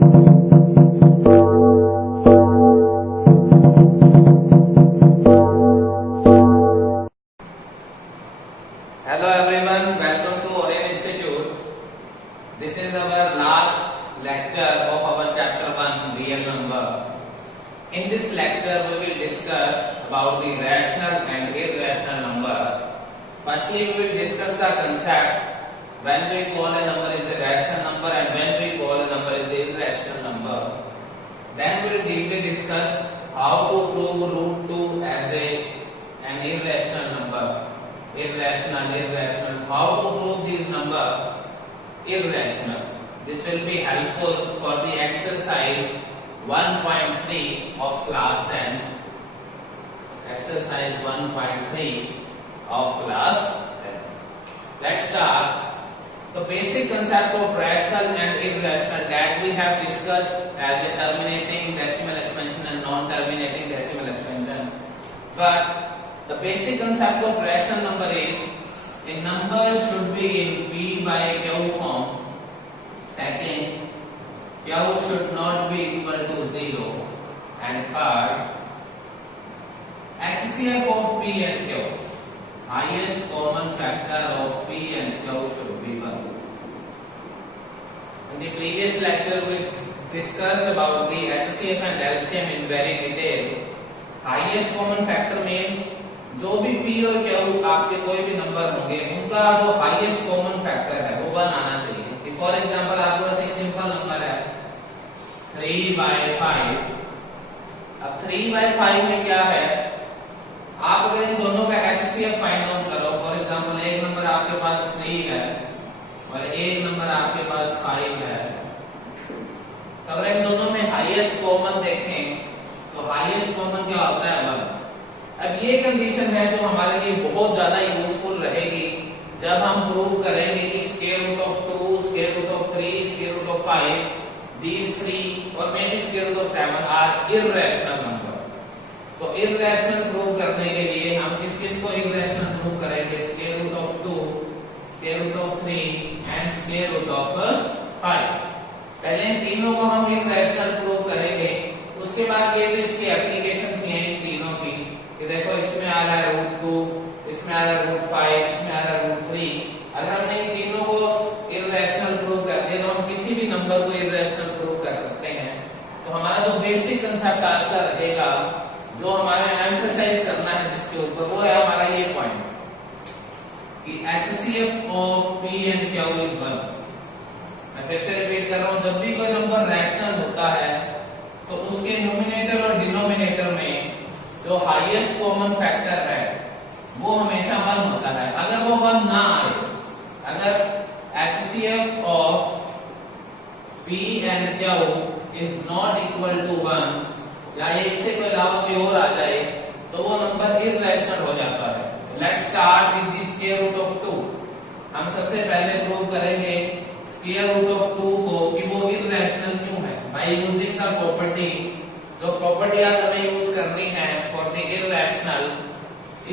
Hello everyone, welcome to Orion Institute. This is our last lecture of our chapter 1, real number. In this lecture we will discuss about the rational and irrational number. Firstly we will discuss the concept when we call a number is a rational number and when we call a number is an irrational number. Then we will deeply discuss how to prove root 2 as an irrational number. Irrational, how to prove these number irrational. This will be helpful for the exercise 1.3 of class 10. Exercise 1.3 of class 10. Let's start. The basic concept of rational and irrational that we have discussed as a terminating decimal expansion and non-terminating decimal expansion. But the basic concept of rational number is a number should be in P by Q form. Second, Q should not be equal to 0. And third, HCF of P and Q, highest common factor of P and Q should be 1. In the previous lecture we discussed about the HCF and LCM in very detail. Highest common factor means जो भी P और Q आपके कोई भी number होंगे उनका जो highest common factor है वो 1 आना चाहिए. फॉर एग्जांपल आपके पास एक सिंपल नंबर है 3/5. अब 3/5 में क्या है, आप अगर इन दोनों का HCF फाइंड आउट करो. फॉर एग्जांपल एक नंबर आपके पास 3 है और एक नंबर आपके पास 5 है. तो अगर इन दोनों में हाईएस्ट कॉमन देखें तो हाईएस्ट कॉमन क्या होता है 1. अब ये कंडीशन है जो हमारे लिए बहुत ज्यादा यूजफुल रहेगी जब हम प्रूव करेंगे कि square root of 2, square root of 3, square root of 5, these 3 और maybe square root of 7 are irrational number. तो इररेशनल प्रूव करने के लिए हम किस को इररेशनल प्रूव करेंगे, square root of 2, square root of 3 and square root of 5. पहले इन तीनों को हम इररेशनल प्रूव करेंगे. उसके बाद ये भी इसकी एप्लीकेशंस हैं इन तीनों की. देखो इसमें आ रहा है रूट 2, इसमें आ रहा है रूट 5, इसमें आ रहा है रूट 3. अगर हमने इन तीनों को इररेशनल प्रूव कर दिया तो हम किसी भी नंबर को इररेशनल प्रूव कर सकते हैं. तो हमारा जो बेसिक कंसेप्ट आज का रहेगा, जो हमारे एम्फसाइज करना है जिसके ऊपर, वो है हमारा ये पॉइंट कि HCF of P and Q is 1. मैं फिर से रिपीट कर रहा हूं, जब भी कोई नंबर रैशनल होता है तो उसके न्यूमरेटर और डिनोमिनेटर में जो हाईएस्ट कॉमन फैक्टर है वो हमेशा 1 होता है. अगर वो 1 ना आए, अगर HCF of P and Q is not equal to 1 या एक से कोई अलावा कोई और आ जाए तो वो नंबर इररेशनल हो जाता है. Let's start with the square root of 2. हम सबसे पहले प्रूव करेंगे स्क्वायर रूट ऑफ 2 को कि वो इररेशनल क्यों है बाय यूजिंग द प्रॉपर्टी. जो प्रॉपर्टी आज हमें यूज करनी है फॉर द इररेशनल,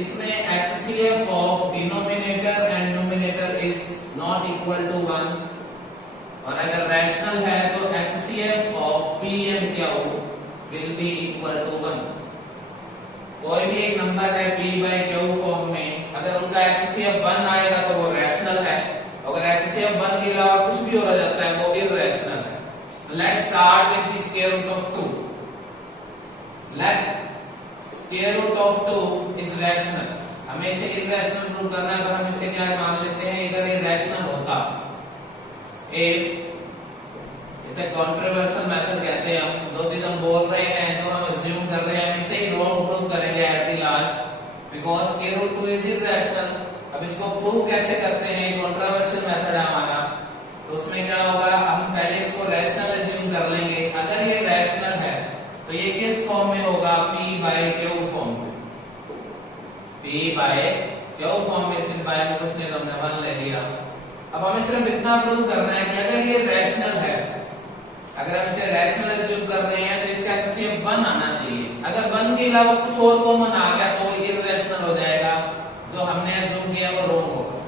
इसमें HCF of denominator and numerator is not equal to 1. और अगर रैशनल है तो HCF of P and Q will be equal to 1. कोई भी एक नंबर है P by Q फॉर्म में, अगर उनका HCF 1 आएगा तो वो रैशनल है. अगर HCF 1 के अलावा कुछ भी हो जाता है वो इररेशनल है. Let's start with the square root of 2. Let square root of 2 is rational. हमें इसे irrational प्रूव करना है, पर हम इसे क्या मान लेते हैं, इधर ये rational होता. इसे controversial method कहते हैं. हम जो चीज हम बोल रहे हैं, जो हम assume कर रहे हैं, हम इसे ही wrong प्रूव करेंगे at the last because square root 2 is irrational. अब इसको प्रूव कैसे करते हैं, controversial method है हमारा. तो उसमें क्या होगा, हम पहले इसको rational assume कर लेंगे. अगर ये rational है तो ये किस फॉर्म में होगा, P by Q फॉर्म में. P by Q फॉर्म में, सिर्फ बाय में कुछ नहीं, हमने 1 ले लिया. अब हमें सिर्फ इतना प्रूव करना है कि अगर ये रैशनल है, अगर हम इसे रैशनल एज्यूम कर रहे हैं तो इसका HCF 1 आना चाहिए. अगर 1 के अलावा कुछ और कॉमन आ गया तो वो इररेशनल हो जाएगा. जो हमने एज्यूम किया वो रॉन्ग होगा.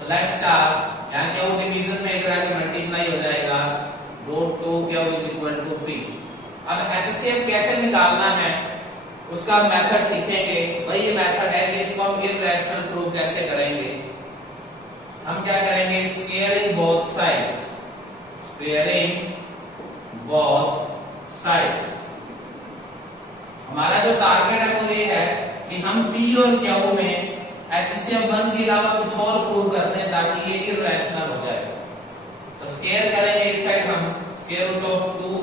तो लेट्स स्टार्ट. यहाँ क्या डिवीजन में एक मल्टीप्लाई हो जाएगा. रूट 2 Q HCF कैसे निकालना है उसका मेथड सीखेंगे। वही ये मेथड है कि इसको हम इररेशनल प्रूफ कैसे करेंगे। हम क्या करेंगे, squaring both sides, squaring both sides. हमारा जो टारगेट है वो ये है कि हम P और Q में HCF 1 के अलावा कुछ और प्रूव करते हैं ताकि ये इररेशनल हो जाए। तो स्क्वायर करेंगे इस साइड हम स्क्वायर रूट ऑफ 2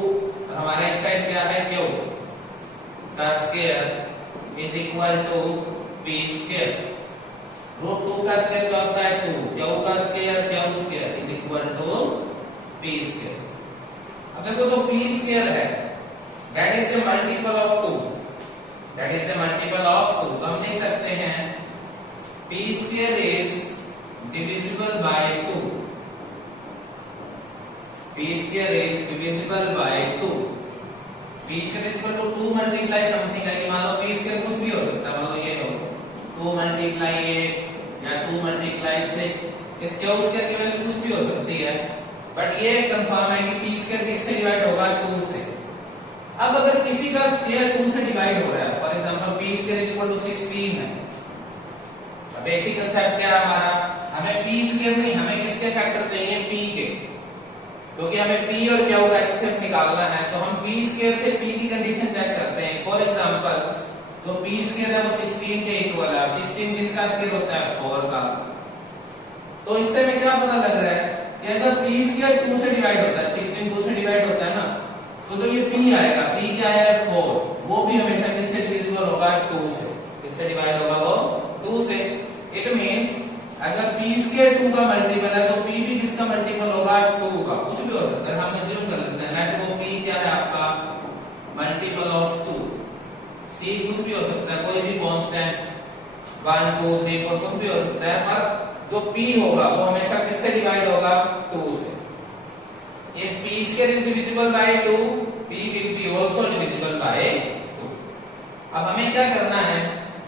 और हमारे इस साइड क्या है Q का square is equal to P square. Root 2 का स्क्वायर क्या होता है 2, Q का square Q square is equal to P square. अब देखो जो P स्क्वायर है that is the multiple of 2, that is the multiple of 2। तो हम लिख सकते हैं P square is divisible by 2, P square is divisible by 2। P square is equal to 2 multiply something है कि मान लो P square कुछ भी हो सकता है, मान लो ये हो 2 multiply 8 या 2 multiply 6, इस Q square की वैल्यू कुछ भी हो सकती है, बट ये कंफर्म है कि P square किससे डिवाइड होगा 2 से। अब अगर किसी का स्क्वायर 2 से डिवाइड हो रहा है, for example P square is equal to 16 है, बेसिक कांसेप्ट क्या है हमारा, हमें P स्क्वायर नहीं, हमें किसके फैक्टर चाहिए P के, क्योंकि हमें P और Q का HCF निकालना है। तो हम P स्क्वायर से P की कंडीशन चेक करते हैं। फॉर एग्जांपल जो P स्क्वायर है वो 16 के इक्वल है। 16 किसका स्क्वायर होता है 4 का। तो इससे हमें क्या पता लग रहा है कि अगर P स्क्वायर 2 से डिवाइड होता है, 16 2 से डिवाइड होता है ना, तो जो ये P आएगा, P क्या है 4, वो भी हमेशा किससे डिविजिबल होगा 2 से। किससे डिवाइड होगा वो 2 से। इट मींस अगर P स्क्वायर 2 का मल्टीपल है तो P भी किसका मल्टीपल होगा 2 का। कुछ भी हो सकता है, हम अज्यूम कर लेते हैं लेट वो P क्या है आपका मल्टीपल ऑफ 2, C कुछ भी हो सकता है, कोई भी कांस्टेंट 1 2 3 4 कुछ भी हो सकता है, पर जो P होगा वो हमेशा किससे डिवाइड होगा 2 से। If P square is divisible by 2, P will be also divisible by 2। अब हमें क्या करना है,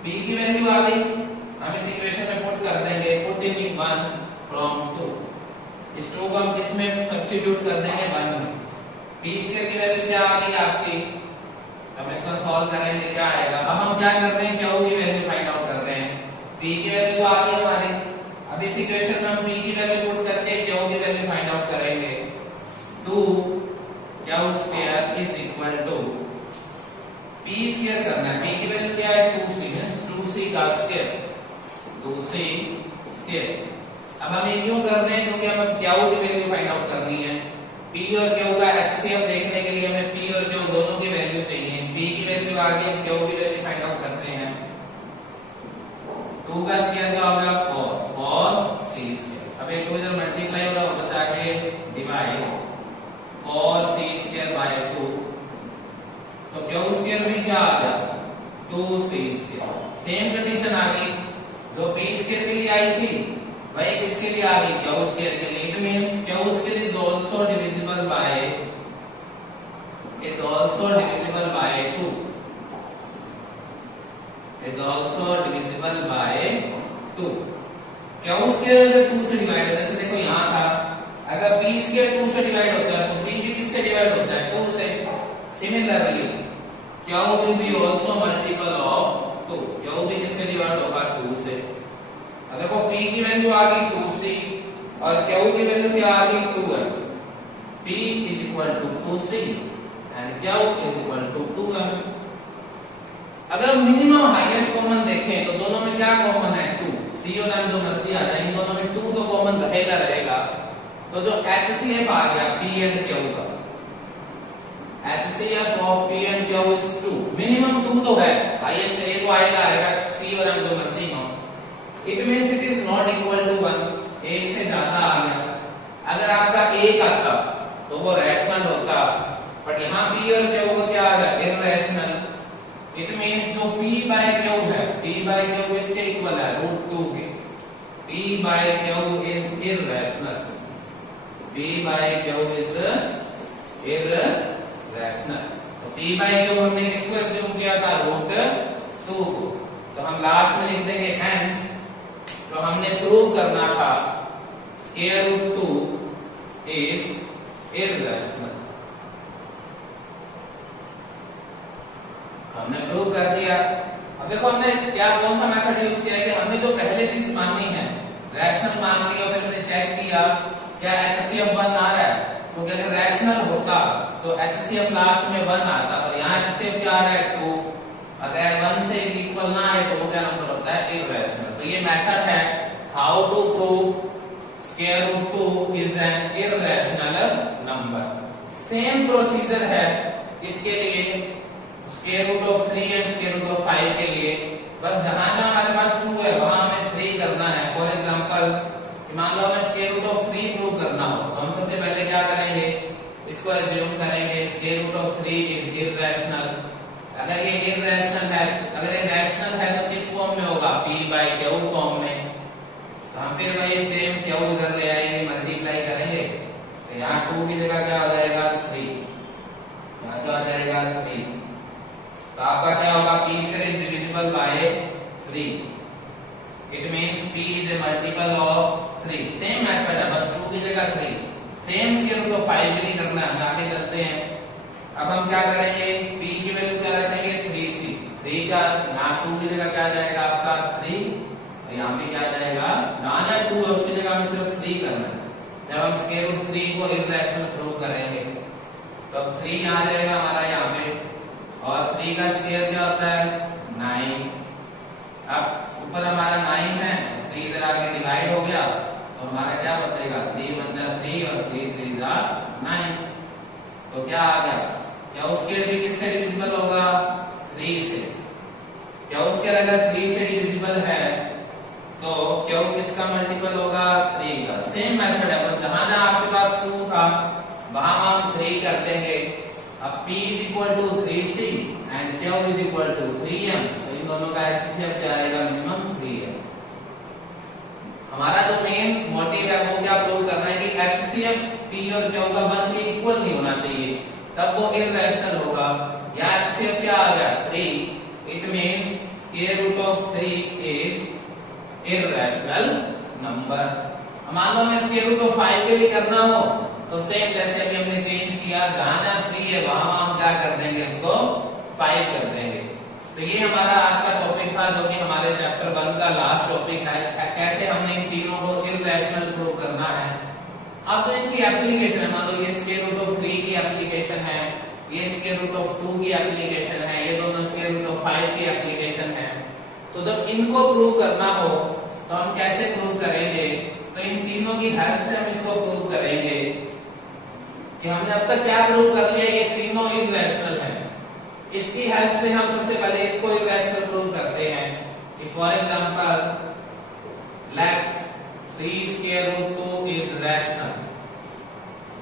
P की वैल्यू आ गई, हम इस इक्वेशन में पुट कर देंगे, पुट इन 1 फ्रॉम 2। इस 2 को हम किसमें सब्स्टिट्यूट कर देंगे 1 में। P स्क्वायर की वैल्यू क्या आ गई आपकी, हम इसको सॉल्व करेंगे क्या आएगा। अब हम क्या कर रहे हैं, Q की वैल्यू फाइंड आउट कर रहे हैं। P की वैल्यू आ गई हमारी, अब इस इक्वेशन में हम P की वैल्यू पुट करके Q की वैल्यू फाइंड आउट करेंगे। 2 Q square is equal to P square करना है, P की वैल्यू क्या है 2C, मींस 2C का स्क्वायर, 2C स्क्वायर। अब हम ये क्यों कर रहे हैं, क्योंकि हमें Q की वैल्यू फाइंड आउट करनी है। P और Q का HCF देखने के लिए हमें P और Q दोनों की वैल्यू चाहिए। P की वैल्यू आ गई, Q की वैल्यू फाइंड आउट करते हैं। 2 का स्क्वायर क्या होगा 4C स्क्वायर। अब एक 2 जब मल्टीप्लाई हो रहा होगा जाके डिवाइड 4C स्क्वायर बाय 2, तो Q स्क्वायर में क्या आ गया 2C स्क्वायर। सेम कंडीशन आ गई जो P स्क्वायर के लिए आई थी वही किसके लिए आ गई Q स्क्वायर के लिए। It means Q square is also divisible by 2, is also divisible by 2। Q square अगर 2 से डिवाइड होता है, जैसे देखो यहां था, अगर P स्क्वायर 2 से डिवाइड होता है तो P भी किससे डिवाइड होता है 2 से। Similarly Q will be also multiple of 2, Q भी किससे डिवाइड होगा 2 से। अब देखो P की वैल्यू आ गई 2C और Q की वैल्यू क्या आ गई 2 है। P is equal to 2C and Q is equal to 2M। अगर मिनिमम हाईएस्ट कॉमन देखें तो दोनों में क्या कॉमन है 2, C और M जो मर्जी आ जाए, इन दोनों में 2 तो कॉमन रहेगा। तो जो HCF आ गया P and Q का, HCF of P and Q is 2, minimum 2 तो है, हाईएस्ट एक आएगा C और M जो मर्जी हो। It means it is not equal to 1, एक से ज्यादा आ गया। अगर आपका एक आता तो वो रैशनल होता, बट यहाँ P और Q को क्या आ गया इररेशनल। इट मींस जो P बाय Q है, P बाय Q किसके इक्वल है √2 के। P by Q is irrational, P by Q is irrational. तो P बाय Q हमने किसको अज्यूम किया था √2 को, तो हम लास्ट में लिख देंगे हेंस। तो हमने प्रूव करना था स्क्वायर रूट 2 इज इररेशनल। हमने प्रूव कर दिया। अब देखो हमने क्या कौन सा मेथड यूज किया कि हमने जो पहले चीज मानी है रैशनल मान लिया, फिर हमने चेक किया क्या एचसीएफ 1 आ रहा है, क्योंकि अगर रैशनल होता तो एचसीएफ लास्ट में 1 आता, और यहाँ एचसीएफ क्या आ रहा है 2, अगर 1 से इक्वल ना आए तो वो क्या नंबर होता है इररेशनल। तो ये मेथड है how to prove square root 2 is an irrational number. Same procedure है इसके लिए square root of 3 and square root of 5 के लिए, बस जहां जहां हमारे पास 2 है वहां हमें 3 करना है। फॉर एग्जांपल मान लो हमें स्क्वायर रूट ऑफ 3 प्रूव करना हो तो हम सबसे पहले क्या करेंगे, इसको एज्यूम करेंगे square root of 3 is irrational. अगर ये इररेशनल है, अगर ये रैशनल है तो किस फॉर्म में होगा, p बाय q फॉर्म में। तो हम फिर वही सेम q इधर ले आएंगे, मल्टीप्लाई करेंगे, तो यहाँ 2 की जगह क्या हो जाएगा 3, यहाँ क्या हो जाएगा 3। तो आपका क्या होगा, p square is divisible by 3, it means p is a multiple of 3। Same method है, बस 2 की जगह 3। सेम स्क्वायर रूट ऑफ 5 भी नहीं करना है, हम आगे चलते हैं। अब हम क्या करेंगे, p की वैल्यू क्या रखेंगे 3c, 3 का यहाँ 2 की जगह क्या जाएगा आपका 3, और यहाँ पे क्या जाएगा, जहाँ जहाँ 2 है उसकी जगह हमें सिर्फ 3 करना है। जब हम स्क्वायर रूट 3 को इररेशनल प्रूव करेंगे तो 3 यहाँ जाएगा हमारा यहाँ पे, और 3 का स्क्वायर क्या होता है 9। अब ऊपर हमारा 9 है, 3 इधर आके डिवाइड हो गया तो हमारा क्या बचेगा 3 1 जा 3 और 3 3 जा 9। तो क्या आ गया, क्या उसके भी किससे डिविजिबल होगा 3 से। क्या उसके अगर 3 से डिविजिबल है तो क्या किसका मल्टीपल होगा 3 का। सेम मेथड है, पर जहां जहां आपके पास 2 था वहां हम 3 कर देंगे। अब p is equal to 3c and q is equal to 3m, तो इन दोनों का एचसीएफ क्या आएगा मिनिमम 3m। हमारा जो मेन मोटिव है वो क्या प्रूव करना है कि एचसीएफ p और q का 1 के इक्वल नहीं होना चाहिए, तब वो इररेशनल होगा। या एचसीएफ क्या आ गया 3, it means square root of 3 is irrational number. मान लो हमें स्क्वायर रूट ऑफ 5 के लिए करना हो तो सेम जैसे अभी हमने चेंज किया, जहां जहां 3 है वहां हम क्या कर देंगे, उसको 5 कर देंगे। तो ये हमारा आज का टॉपिक था, जो कि हमारे चैप्टर 1 का लास्ट टॉपिक है, कैसे हमने इन तीनों को इररेशनल प्रूव करना है। अब तो इनकी एप्लीकेशन है, मान लो ये स्क्वायर रूट ऑफ 3 की एप्लीकेशन है, ये स्क्वायर रूट ऑफ 2 की एप्लीकेशन है, ये दोनों स्क्वायर रूट ऑफ 5 की एप्लीकेशन है। तो जब इनको प्रूव करना हो तो हम कैसे प्रूव करेंगे, तो इन तीनों की हेल्प से हम इसको प्रूव करेंगे कि हमने अब तक क्या प्रूव कर लिया, ये तीनों इररेशनल हैं। इसकी हेल्प से हम सबसे पहले इसको इररेशनल प्रूव करते हैं कि for example let 3 square root 2 is rational.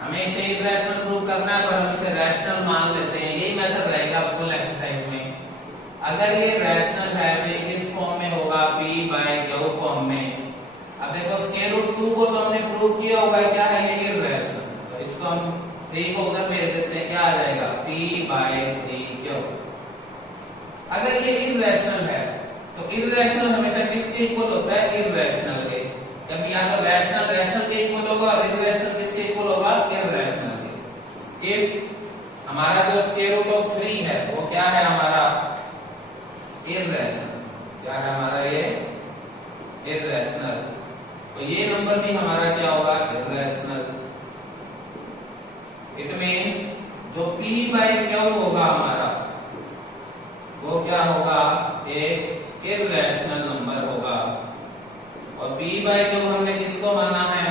हमें इसे इररेशनल प्रूव करना है, पर हम इसे रैशनल मान लेते हैं। यही मेथड रहेगा फुल एक्सरसाइज में। अगर ये रैशनल है तो ये किस फॉर्म में होगा, p बाय q फॉर्म में। अब देखो स्क्वायर रूट 2 को तो हमने प्रूव किया होगा क्या है, ये इररेशनल, तो इसको हम 3 को उधर भेज देते हैं, क्या आ जाएगा p बाय 3q। अगर ये इररेशनल है तो इररेशनल हमेशा किसके इक्वल होता है, इररेशनल के। जब या तो रैशनल रैशनल के इक्वल होगा और इररेशनल किसके इक्वल होगा, इररेशनल के। इफ हमारा जो स्क्वायर रूट ऑफ 3 है वो क्या है हमारा इररेशनल, क्या है हमारा ये इररेशनल, तो ये नंबर भी हमारा क्या होगा इररेशनल। इट मींस जो p बाय q होगा हमारा वो क्या होगा, एक इररेशनल नंबर होगा। और p बाय q हमने किसको माना है,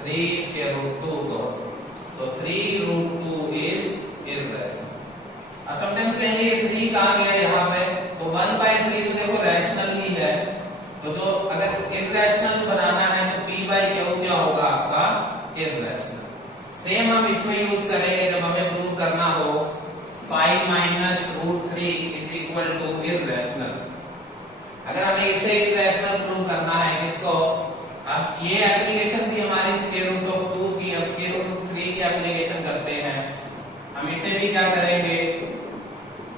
3 स्क्वायर रूट 2 को, तो 3 रूट 2 इज इररेशनल। अब समटाइम्स लेंगे ये 3 कहां गया यहाँ पे, तो 1 बाय 3 तो देखो रैशनल ही है, तो जो अगर इररेशनल बनाना है तो p बाय q क्या होगा आपका इररेशनल। सेम हम इसमें यूज करेंगे जब हमें प्रूव करना हो 5 minus root 3 is equal to irrational. अगर हमें इसे इररेशनल प्रूव करना है किसको, अब ये एप्लीकेशन थी हमारी स्क्वायर रूट ऑफ 2 की, अब स्क्वायर रूट ऑफ 3 की एप्लीकेशन करते हैं। हम इसे भी क्या करेंगे,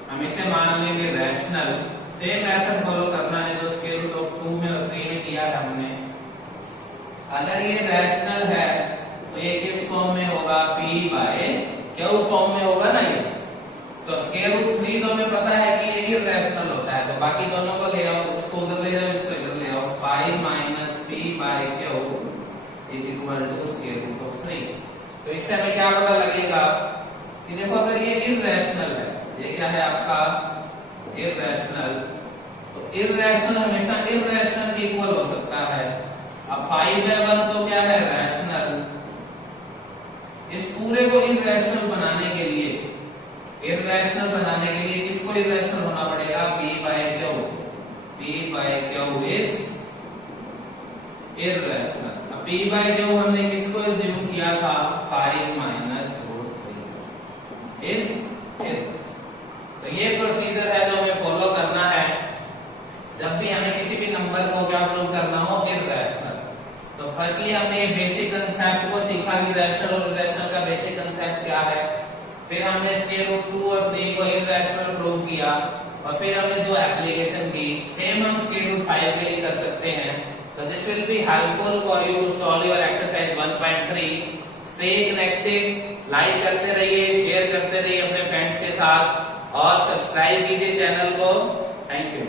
हम इसे मान लेंगे रैशनल। सेम मेथड फॉलो करना है जो स्क्वायर रूट ऑफ 2 में और 3 में किया है हमने। अगर ये रैशनल है तो ये किस फॉर्म में होगा, p बाय q फॉर्म में होगा ना ये। तो स्क्वायर रूट 3 तो हमें पता है कि ये इररेशनल होता है, तो बाकी दोनों को ले आओ, उसको उधर ले जाओ, इसको इधर ले आओ। 5 minus P by Q is equal to square root of 3। तो इससे हमें क्या पता लगेगा कि देखो अगर ये इररेशनल है, ये क्या है आपका इररेशनल, तो इररेशनल हमेशा इररेशनल के इक्वल हो सकता है। अब 5 है 1 तो क्या है रैशनल। इस पूरे को इररेशनल बनाने के लिए, इररेशनल बनाने के लिए किसको इररेशनल होना पड़ेगा, p by q। p by q is irrational. अब p बाय q हमने किसको अज्यूम किया था, 5 माइनस रूट 3 इज इररेशनल। तो ये प्रोसीजर है जो हमें फॉलो करना है जब भी हमें किसी भी नंबर को क्या प्रूव करना हो, इररेशनल। तो फर्स्टली हमने ये बेसिक कंसेप्ट को सीखा कि रैशनल और इररेशनल का बेसिक कंसेप्ट क्या है। फिर हमने स्क्वायर रूट 2 और 3 को इररेशनल प्रूव किया, और फिर हमने जो एप्लीकेशन की सेम हम स्क्वायर रूट 5 के लिए कर सकते हैं। तो this will be helpful for you to solve your exercise 1.3। Stay connected, like करते रहिए, शेयर करते रहिए अपने फ्रेंड्स के साथ, और सब्सक्राइब कीजिए चैनल को। Thank you.